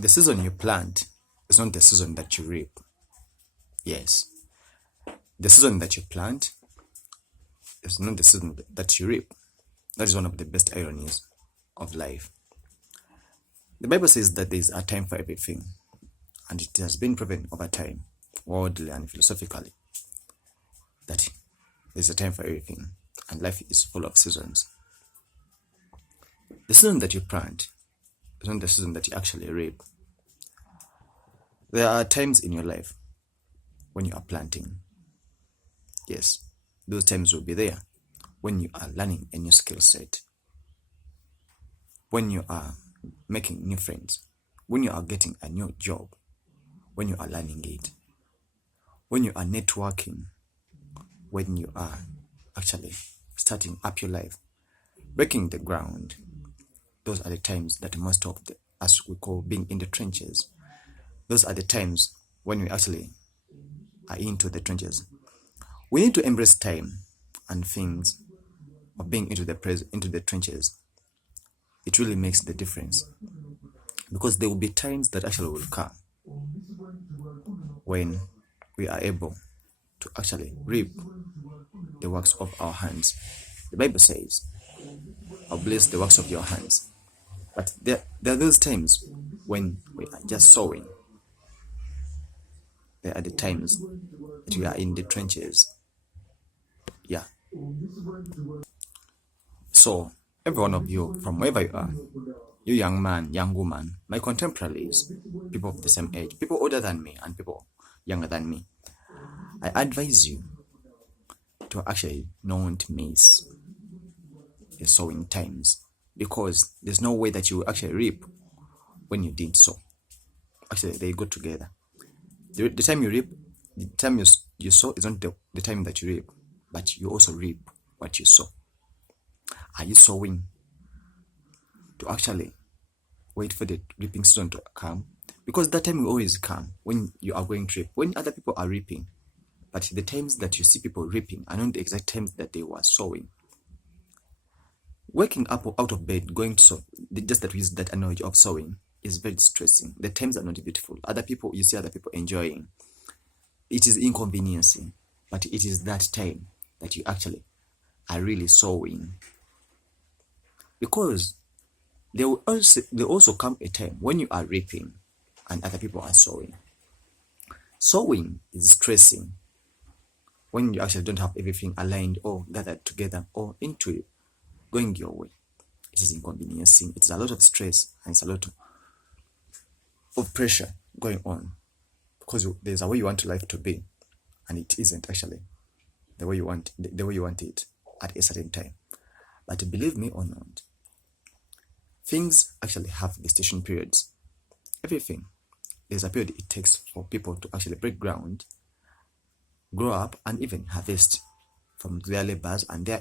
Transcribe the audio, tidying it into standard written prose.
The season you plant is not the season that you reap. Yes, the season that you plant is not the season that you reap. That is one of the best ironies of life. The Bible says that there is a time for everything, and it has been proven over time, worldly and philosophically, that there's a time for everything, and life is full of seasons. The season that you plant is not the season that you actually reap. There are times in your life when you are planting. Yes, those times will be there when you are learning a new skill set, when you are making new friends, when you are getting a new job, when you are learning it, when you are networking, when you are actually starting up your life, breaking the ground. Those are the times that most of the, as we call, being in the trenches. Those are the times when we actually are into the trenches. We need to embrace time and things of being into the trenches. It really makes the difference, because there will be times that actually will come when we are able to actually reap the works of our hands. The Bible says, "I'll bless the works of your hands." But there are those times when we are just sowing. There are the times that we are in the trenches. Yeah. So, every one of you, from wherever you are, you young man, young woman, my contemporaries, people of the same age, people older than me, and people younger than me, I advise you to actually not miss the sowing times, because there's no way that you will actually reap when you didn't sow. Actually, they go together. The time you reap, the time you sow is not the time that you reap, but you also reap what you sow. Are you sowing to actually wait for the reaping season to come? Because that time will always come when you are going to reap, when other people are reaping. But the times that you see people reaping are not the exact times that they were sowing. Waking up out of bed, going to sow, just that we use that analogy of sowing, is very stressing. The times are not beautiful. You see other people enjoying. It is inconveniencing, but it is that time that you actually are really sowing. Because there will also come a time when you are reaping and other people are sowing. Sowing is stressing when you actually don't have everything aligned or gathered together or into it, going your way. It is inconveniencing. It's a lot of stress and it's a lot of pressure going on, because there's a way you want life to be, and it isn't actually the way you want it at a certain time. But believe me or not, things actually have gestation periods. Everything, there's a period it takes for people to actually break ground, grow up, and even harvest from their labors and their